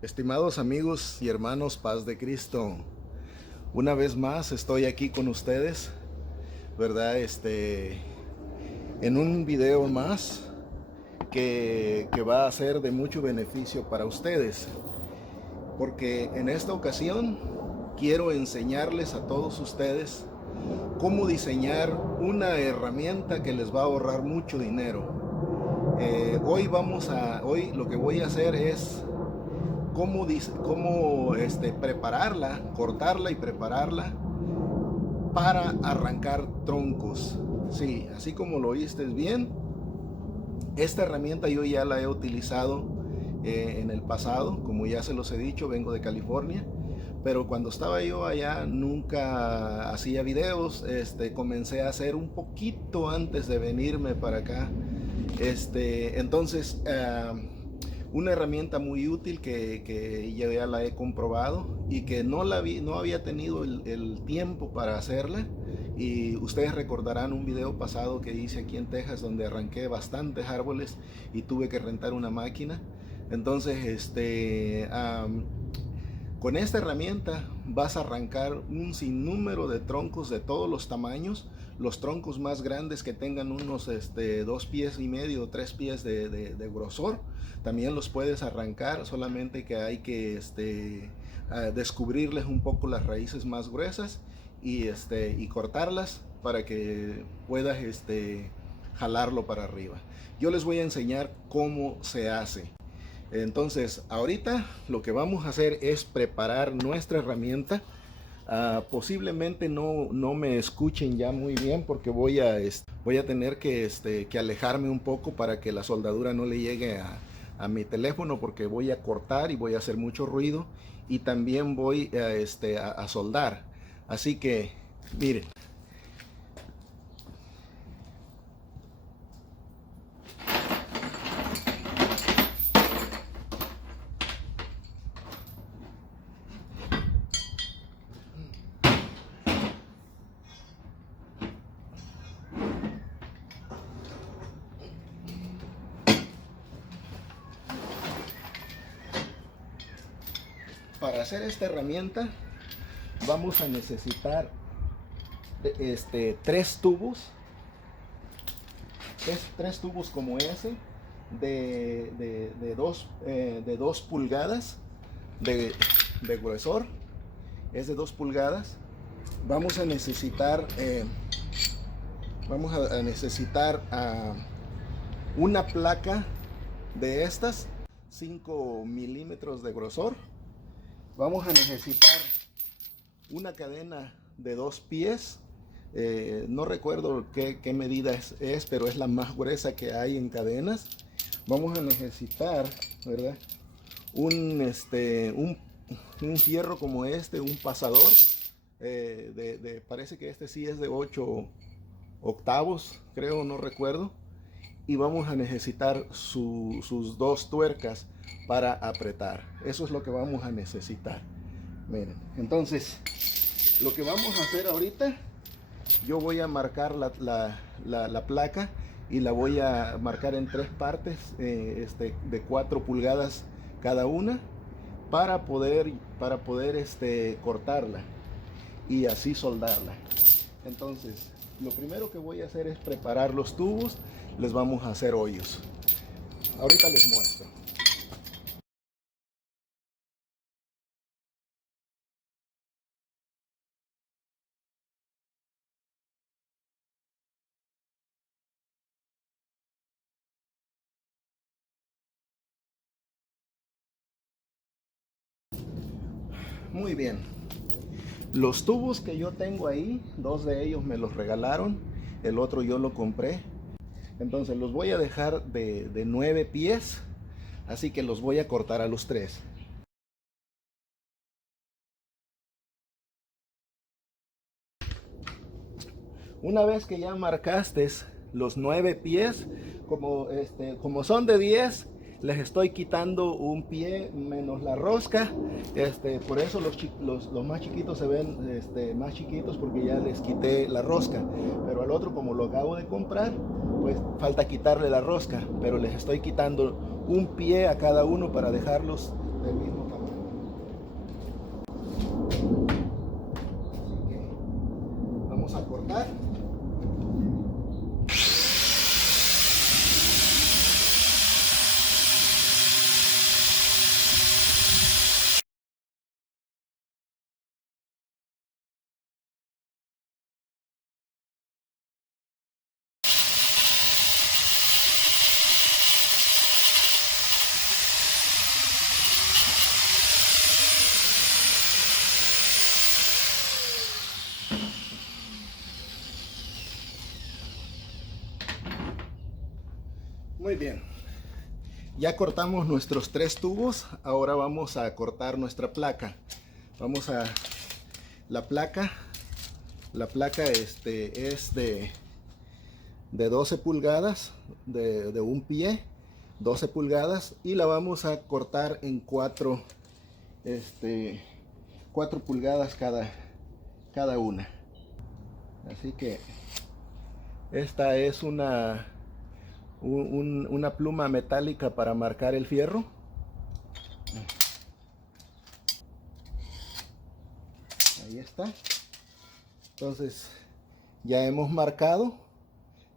Estimados amigos y hermanos, paz de Cristo. Una vez más estoy aquí con ustedes, ¿verdad? En un video más que va a ser de mucho beneficio para ustedes. Porque en esta ocasión quiero enseñarles a todos ustedes cómo diseñar una herramienta que les va a ahorrar mucho dinero. Hoy lo que voy a hacer es cómo prepararla, cortarla y prepararla para arrancar troncos. Sí, así como lo oíste bien, esta herramienta yo ya la he utilizado en el pasado, como ya se los he dicho, vengo de California, pero cuando estaba yo allá nunca hacía videos. Comencé a hacer un poquito antes de venirme para acá. Entonces, una herramienta muy útil que ya la he comprobado y que no había tenido el tiempo para hacerla. Y ustedes recordarán un video pasado que hice aquí en Texas, donde arranqué bastantes árboles y tuve que rentar una máquina. Entonces, con esta herramienta vas a arrancar un sinnúmero de troncos de todos los tamaños. Los troncos más grandes que tengan unos 2 pies y medio o 3 pies de grosor, también los puedes arrancar, solamente que hay que descubrirles un poco las raíces más gruesas y cortarlas para que puedas jalarlo para arriba. Yo les voy a enseñar cómo se hace. Entonces, ahorita lo que vamos a hacer es preparar nuestra herramienta. Posiblemente no me escuchen ya muy bien, porque voy a tener que alejarme un poco para que la soldadura no le llegue a mi teléfono, porque voy a cortar y voy a hacer mucho ruido, y también voy a soldar. Así que, miren. Para hacer esta herramienta vamos a necesitar 3 tubos, tres tubos como ese de 2 pulgadas de gruesor. Es de 2 pulgadas. Vamos a necesitar una placa de estas 5 milímetros de grosor. Vamos a necesitar una cadena de 2 pies. No recuerdo qué medida es, pero es la más gruesa que hay en cadenas. Vamos a necesitar, ¿verdad?, un fierro como un pasador. Parece que sí es de 8 octavos, creo, no recuerdo. Y vamos a necesitar sus 2 tuercas para apretar. Eso es lo que vamos a necesitar. Miren, entonces lo que vamos a hacer ahorita, yo voy a marcar la placa, y la voy a marcar en 3 partes de 4 pulgadas cada una, para poder cortarla y así soldarla. Entonces, lo primero que voy a hacer es preparar los tubos. Les vamos a hacer hoyos. Ahorita les muestro. Muy bien. Los tubos que yo tengo ahí, 2 de ellos me los regalaron, el otro yo lo compré. Entonces los voy a dejar de 9 pies, así que los voy a cortar a los 3. Una vez que ya marcaste los 9 pies, como son de 10, les estoy quitando un pie menos la rosca. Por eso los más chiquitos se ven más chiquitos, porque ya les quité la rosca. Pero al otro, como lo acabo de comprar, pues falta quitarle la rosca, pero les estoy quitando un pie a cada uno para dejarlos del mismo tamaño. cortar. Muy bien, ya cortamos nuestros 3 tubos, ahora vamos a cortar nuestra placa. Vamos a la placa es de 12 pulgadas, de un pie, 12 pulgadas, y la vamos a cortar en 4 pulgadas cada una. Así que esta es una pluma metálica para marcar el fierro. Ahí está. Entonces ya hemos marcado.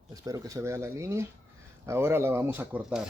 Espero que se vea la línea. Ahora la vamos a cortar.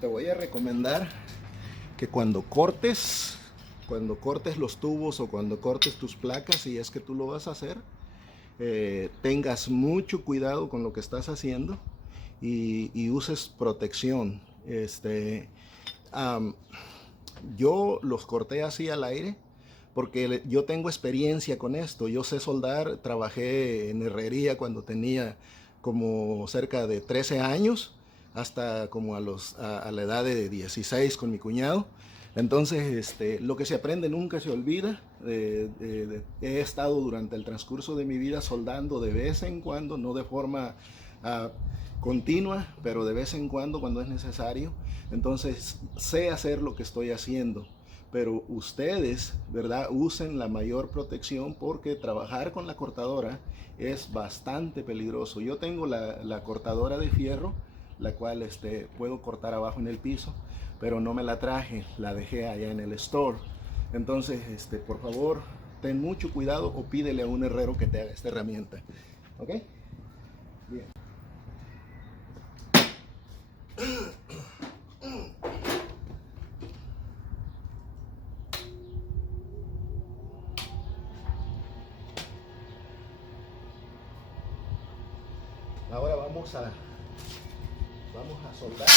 Te voy a recomendar que cuando cortes los tubos o cuando cortes tus placas, si es que tú lo vas a hacer, tengas mucho cuidado con lo que estás haciendo y uses protección. Yo los corté así al aire porque yo tengo experiencia con esto. Yo sé soldar, trabajé en herrería cuando tenía como cerca de 13 años, hasta como a la edad de 16 con mi cuñado. Entonces, lo que se aprende nunca se olvida. He estado durante el transcurso de mi vida soldando de vez en cuando, no de forma continua, pero de vez en cuando es necesario. Entonces, sé hacer lo que estoy haciendo. Pero ustedes, ¿verdad? Usen la mayor protección porque trabajar con la cortadora es bastante peligroso. Yo tengo la cortadora de fierro, la cual puedo cortar abajo en el piso, pero no me la traje, la dejé allá en el store. Entonces, por favor, ten mucho cuidado o pídele a un herrero que te haga esta herramienta. ¿Ok? Bien. Ahora vamos a soldar.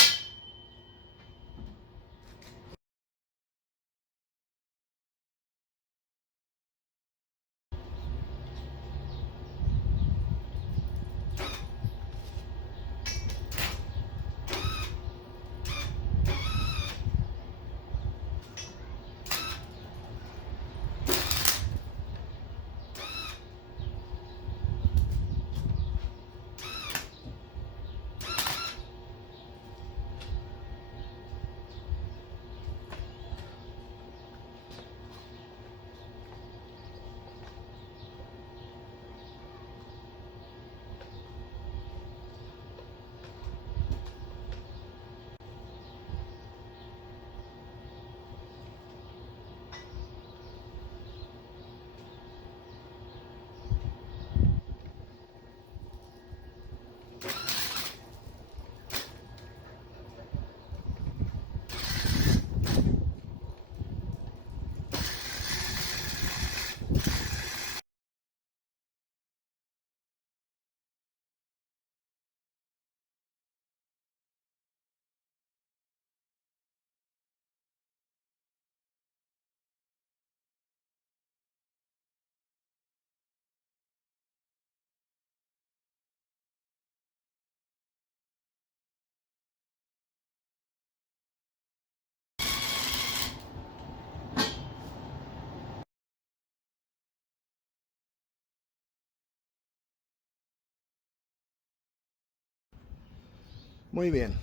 Muy bien.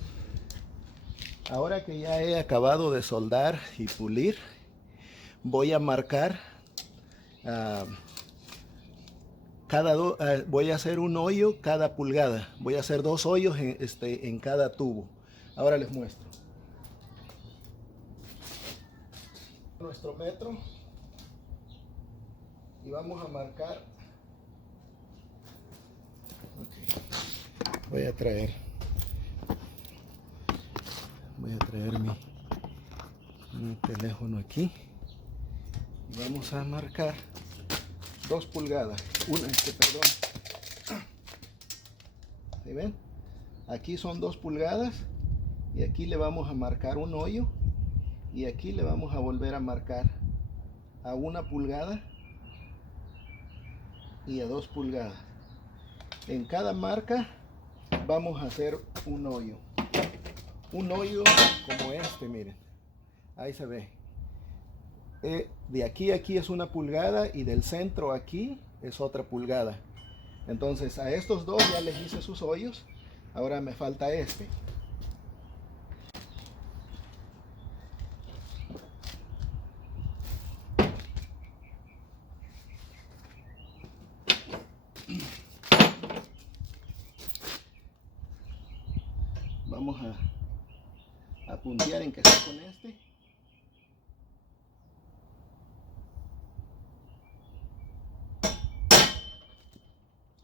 Ahora que ya he acabado de soldar y pulir, voy a marcar voy a hacer un hoyo cada pulgada. Voy a hacer 2 hoyos en cada tubo. Ahora les muestro. Nuestro metro y vamos a marcar. Okay. Voy a traer mi teléfono aquí y vamos a marcar 2 pulgadas. Perdón. ¿Sí ven? Aquí son 2 pulgadas y aquí le vamos a marcar un hoyo y aquí le vamos a volver a marcar a 1 pulgada y a 2 pulgadas. En cada marca vamos a hacer un hoyo como este, miren, ahí se ve. De aquí a aquí es 1 pulgada y del centro aquí es otra pulgada. Entonces a estos dos ya les hice sus hoyos. Ahora me falta este. Vamos a puntear en que sea con este.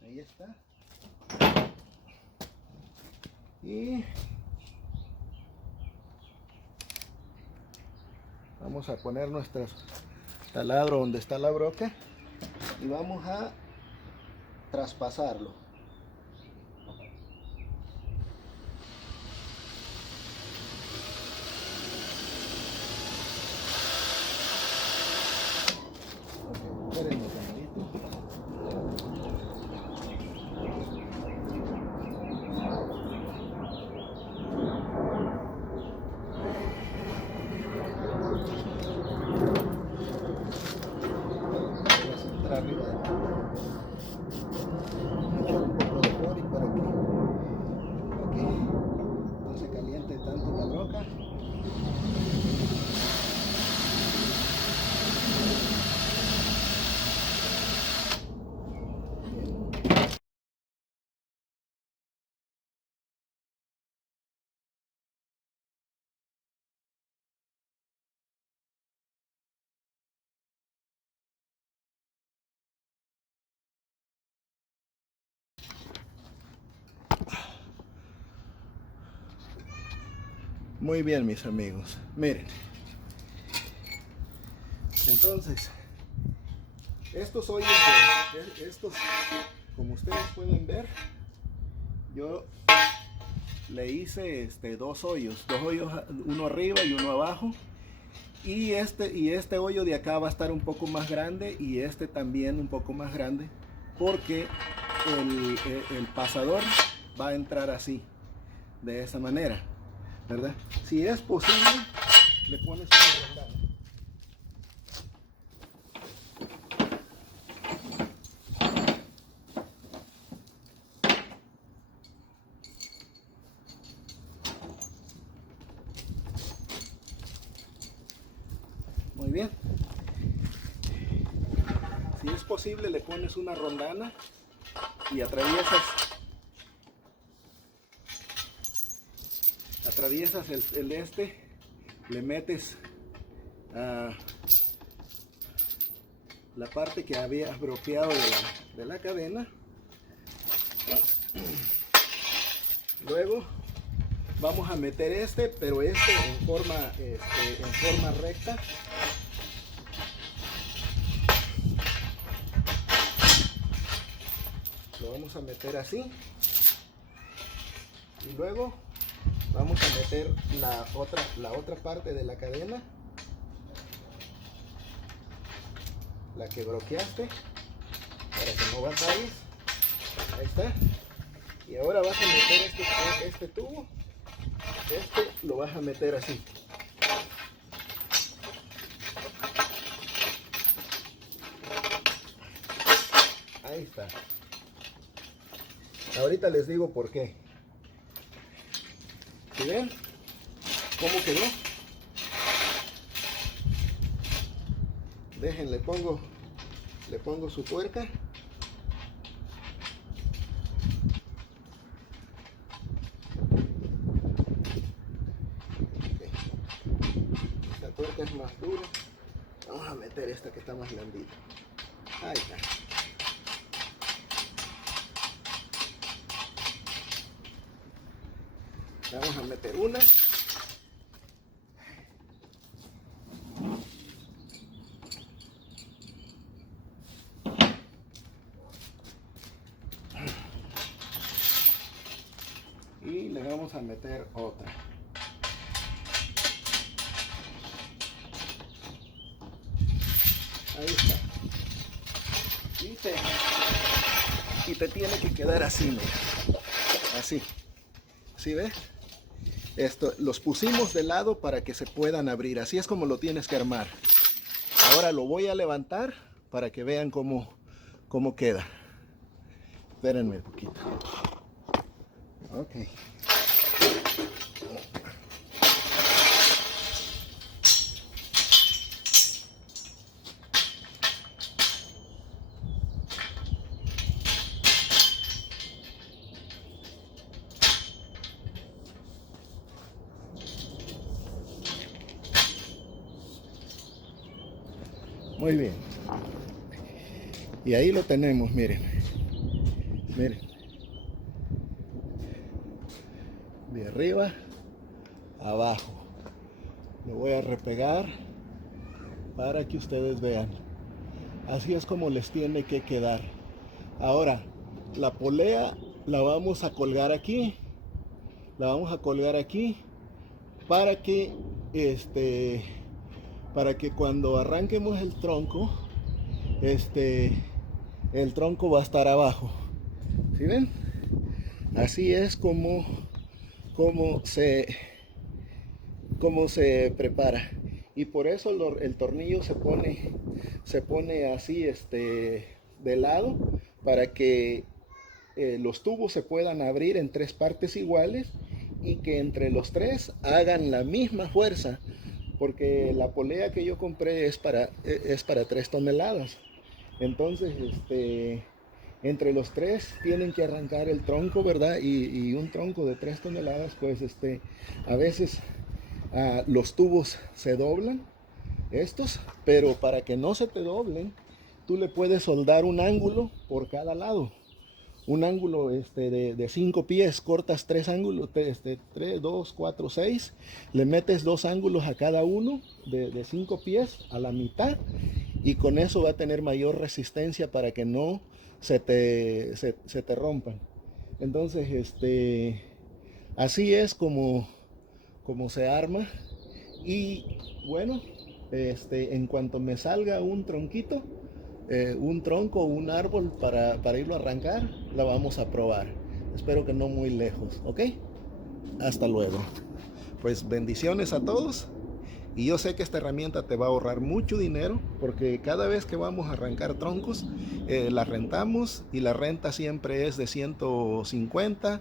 Ahí está. Y vamos a poner nuestro taladro donde está la broca y vamos a traspasarlo. Espérenme tantito. Voy a centrar arriba del tubo. Un poco de bori para que no se caliente tanto la broca. Muy bien, mis amigos, miren. Entonces, estos hoyos, como ustedes pueden ver, yo le hice 2 hoyos, uno arriba y uno abajo. Y este hoyo de acá va a estar un poco más grande y este también un poco más grande, porque el pasador va a entrar así, de esa manera, ¿verdad? Si es posible, le pones una rondana. Muy bien. Si es posible, le pones una rondana y atraviesas le metes la parte que habías bloqueado de la cadena. Luego vamos a meter pero en forma recta. Lo vamos a meter así. Y luego vamos a meter la otra parte de la cadena, la que bloqueaste, para que no batalles. Ahí está. Y ahora vas a meter este tubo. Lo vas a meter así. Ahí está. Ahorita les digo por qué. ¿Sí ven cómo quedó? Dejen, le pongo su tuerca. Okay. Esta tuerca es más dura. Vamos a meter esta que está más blandita. Ahí está. Vamos a meter una. Y le vamos a meter otra. Ahí está. ¿Viste? Y te tiene que quedar así, mira. Así. ¿Sí ves? Esto, los pusimos de lado para que se puedan abrir. Así es como lo tienes que armar. Ahora lo voy a levantar para que vean cómo queda. Espérenme un poquito. Ok. Muy bien. Y ahí lo tenemos, miren. Miren. De arriba a abajo. Lo voy a repegar para que ustedes vean. Así es como les tiene que quedar. Ahora, la polea la vamos a colgar aquí. La vamos a colgar aquí para que cuando arranquemos el tronco, el tronco va a estar abajo. ¿Sí ven? Así es como se prepara. Y por eso el tornillo se pone así de lado para que los tubos se puedan abrir en tres partes iguales y que entre los tres hagan la misma fuerza, porque la polea que yo compré es para 3 toneladas. Entonces entre los tres tienen que arrancar el tronco, ¿verdad? Y un tronco de 3 toneladas, pues a veces los tubos se doblan, estos, pero para que no se te doblen, tú le puedes soldar un ángulo por cada lado. Un ángulo de 5 pies, cortas 3 ángulos, 3, 2, 4, 6, le metes 2 ángulos a cada uno de 5 pies a la mitad, y con eso va a tener mayor resistencia para que no se te rompan. Entonces así es como se arma. Y bueno, en cuanto me salga un tronquito, un tronco o un árbol para irlo a arrancar, la vamos a probar. Espero que no muy lejos, ¿ok? Hasta luego. Pues bendiciones a todos. Y yo sé que esta herramienta te va a ahorrar mucho dinero, porque cada vez que vamos a arrancar troncos, la rentamos, y la renta siempre es de 150,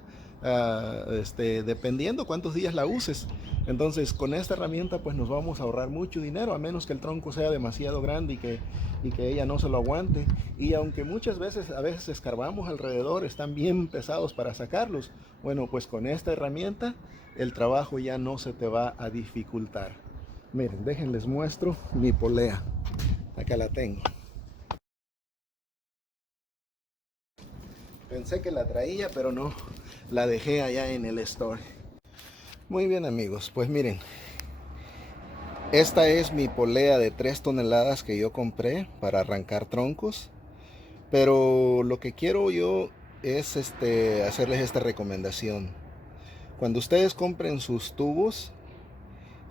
dependiendo cuántos días la uses. Entonces con esta herramienta pues nos vamos a ahorrar mucho dinero, a menos que el tronco sea demasiado grande y que ella no se lo aguante. Y aunque muchas veces a veces escarbamos alrededor, están bien pesados para sacarlos, bueno, pues con esta herramienta el trabajo ya no se te va a dificultar. Miren, déjenles muestro mi polea. Acá la tengo. Pensé que la traía, pero no, la dejé allá en el store. Muy bien, amigos, pues miren, esta es mi polea de 3 toneladas que yo compré para arrancar troncos. Pero lo que quiero yo es hacerles esta recomendación. Cuando ustedes compren sus tubos,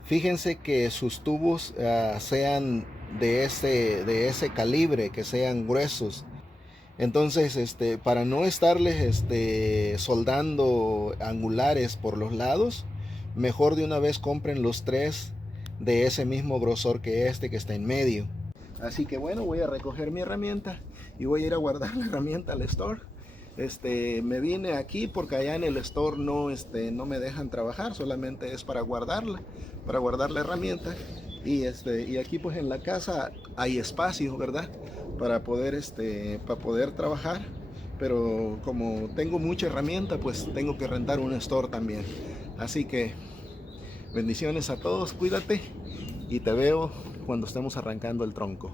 fíjense que sus tubos sean de ese calibre, que sean gruesos. Entonces, para no estarles soldando angulares por los lados, mejor de una vez compren los 3 de ese mismo grosor que que está en medio. Así que bueno, voy a recoger mi herramienta y voy a ir a guardar la herramienta al store. Me vine aquí porque allá en el store no, no me dejan trabajar, solamente es para guardar la herramienta. Y aquí pues en la casa hay espacio, ¿verdad? Para poder trabajar. Pero como tengo mucha herramienta, pues tengo que rentar un store también. Así que bendiciones a todos, cuídate y te veo cuando estemos arrancando el tronco.